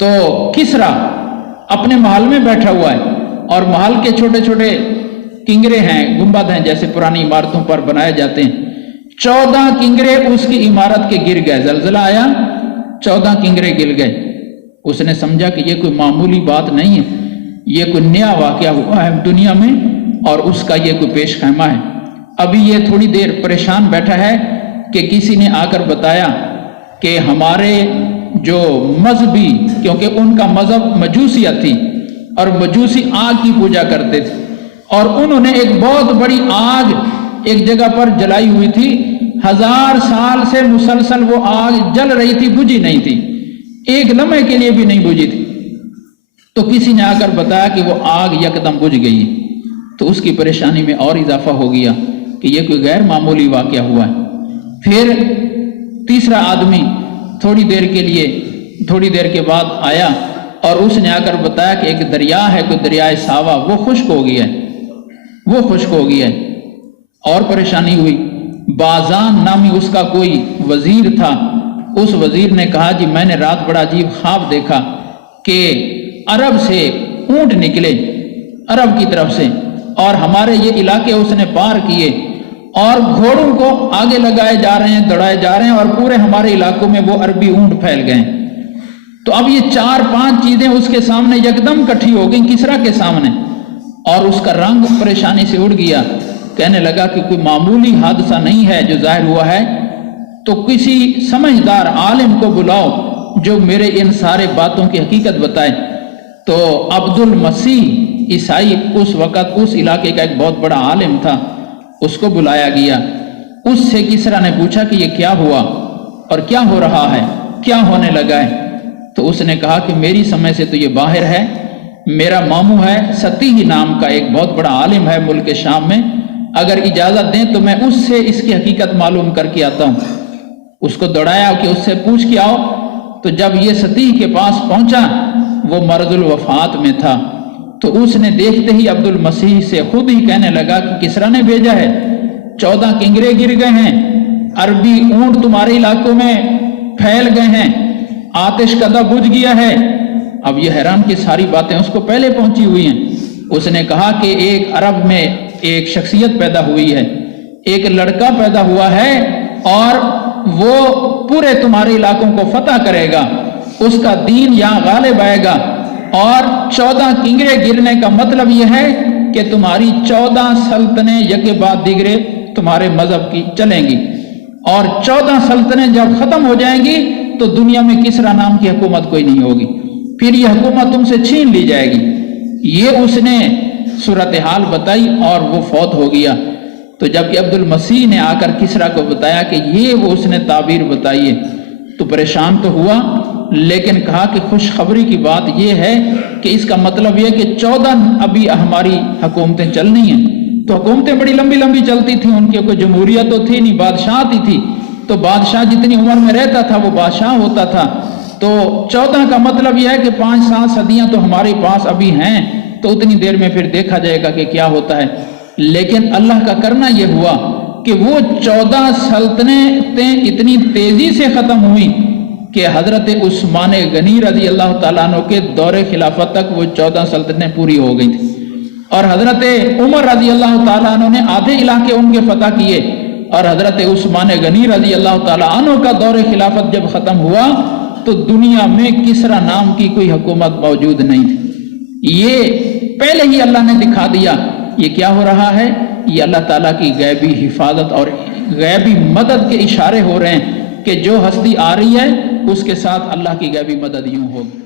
تو کسرا اپنے محل میں بیٹھا ہوا ہے اور محل کے چھوٹے چھوٹے کنگرے ہیں، گنبد ہیں جیسے پرانی عمارتوں پر بنائے جاتے ہیں، 14 کنگرے اس کی عمارت کے گر گئے، زلزلہ آیا 14 کنگرے گر گئے۔ اس نے سمجھا کہ یہ کوئی معمولی بات نہیں ہے، یہ کوئی نیا واقعہ ہوا ہے دنیا میں اور اس کا یہ کوئی پیش خیمہ ہے۔ ابھی یہ تھوڑی دیر پریشان بیٹھا ہے کہ کسی نے آ کر بتایا کہ ہمارے جو مذہبی، کیونکہ ان کا مذہب مجوسیت تھی اور مجوسی آگ کی پوجا کرتے تھے، اور انہوں نے ایک بہت بڑی آگ ایک جگہ پر جلائی ہوئی تھی، 1000 سال سے مسلسل وہ آگ جل رہی تھی، بجھی نہیں تھی، ایک لمحے کے لیے بھی نہیں بجھی تھی۔ تو کسی نے آ کر بتایا کہ وہ آگ یکدم بجھ گئی، تو اس کی پریشانی میں اور اضافہ ہو گیا کہ یہ کوئی غیر معمولی واقعہ ہوا ہے۔ پھر تیسرا آدمی تھوڑی دیر کے بعد آیا اور اس نے آ کر بتایا کہ ایک دریا ہے، کوئی دریائے ساوا، وہ خشک ہو گیا ہے، اور پریشانی ہوئی۔ بازان نامی اس کا کوئی وزیر تھا، اس وزیر نے کہا جی میں نے رات بڑا عجیب خواب دیکھا کہ عرب سے اونٹ نکلے، عرب کی طرف سے، اور ہمارے یہ علاقے اس نے پار کیے اور گھوڑوں کو آگے لگائے جا رہے ہیں، دوڑائے جا رہے ہیں، اور پورے ہمارے علاقوں میں وہ عربی اونٹ پھیل گئے۔ تو اب یہ 4-5 چیزیں اس کے سامنے یکدم کٹھی ہو گئیں، کسرا کے سامنے، اور اس کا رنگ پریشانی سے اڑ گیا۔ کہنے لگا کہ کوئی معمولی حادثہ نہیں ہے جو ظاہر ہوا ہے، تو کسی سمجھدار عالم کو بلاؤ جو میرے ان سارے باتوں کی حقیقت بتائے۔ تو عبد المسیح عیسائی اس وقت اس علاقے کا ایک بہت بڑا عالم تھا، اس کو بلایا گیا۔ اس سے کسرا نے پوچھا کہ یہ کیا ہوا اور کیا ہو رہا ہے، کیا ہونے لگا ہے؟ تو اس نے کہا کہ میری سمجھ سے تو یہ باہر ہے، میرا ماموں ہے ستیح نام کا ایک بہت بڑا عالم ہے ملک شام میں، اگر اجازت دیں تو میں اس سے اس کی حقیقت معلوم کر کے آتا ہوں۔ اس کو دوڑایا کہ اس سے پوچھ کے آؤ۔ تو جب یہ ستیح کے پاس پہنچا وہ مرض الوفات میں تھا، تو اس نے دیکھتے ہی عبد المسیح سے خود ہی کہنے لگا کہ کسرا نے بھیجا ہے، 14 کنگرے گر گئے ہیں، عربی اونٹ تمہارے علاقوں میں پھیل گئے ہیں، آتش کدہ بجھ گیا ہے۔ اب یہ حیران کہ ساری باتیں اس کو پہلے پہنچی ہوئی ہیں۔ اس نے کہا کہ ایک عرب میں ایک شخصیت پیدا ہوئی ہے، ایک لڑکا پیدا ہوا ہے اور وہ پورے تمہارے علاقوں کو فتح کرے گا، اس کا دین یہاں غالب آئے گا، اور 14 کنگرے گرنے کا مطلب یہ ہے کہ تمہاری 14 سلطنیں یکے بعد دیگرے تمہارے مذہب کی چلیں گی، اور 14 سلطنیں جب ختم ہو جائیں گی تو دنیا میں کسرا نام کی حکومت کوئی نہیں ہوگی، پھر یہ حکومت تم سے چھین لی جائے گی۔ یہ اس نے صورتحال بتائی اور وہ فوت ہو گیا۔ تو جب کہ عبد المسیح نے آ کر کسرا کو بتایا کہ یہ وہ اس نے تعبیر بتائی ہے، تو پریشان تو ہوا، لیکن کہا کہ خوشخبری کی بات یہ ہے کہ اس کا مطلب یہ کہ 14 ابھی ہماری حکومتیں چلنی ہیں۔ تو حکومتیں بڑی لمبی لمبی چلتی تھیں، ان کی کوئی جمہوریت تو تھی نہیں، بادشاہت ہی تھی، تو بادشاہ جتنی عمر میں رہتا تھا وہ بادشاہ ہوتا تھا۔ تو 14 کا مطلب یہ ہے کہ 5-7 صدیاں تو ہمارے پاس ابھی ہیں، تو اتنی دیر میں پھر دیکھا جائے گا کہ کیا ہوتا ہے۔ لیکن اللہ کا کرنا یہ ہوا کہ وہ 14 سلطنتیں اتنی تیزی سے ختم ہوئیں کہ حضرت عثمان غنی رضی اللہ تعالیٰ عنہ کے دور خلافت تک وہ 14 سلطنتیں پوری ہو گئی تھیں، اور حضرت عمر رضی اللہ تعالیٰ عنہ نے آدھے علاقے ان کے فتح کیے، اور حضرت عثمان غنی رضی اللہ تعالیٰ عنہ کا دور خلافت جب ختم ہوا تو دنیا میں کسرا نام کی کوئی حکومت موجود نہیں تھی۔ یہ پہلے ہی اللہ نے دکھا دیا یہ کیا ہو رہا ہے، یہ اللہ تعالیٰ کی غیبی حفاظت اور غیبی مدد کے اشارے ہو رہے ہیں کہ جو ہستی آ رہی ہے اس کے ساتھ اللہ کی غیبی مدد یوں ہوگی۔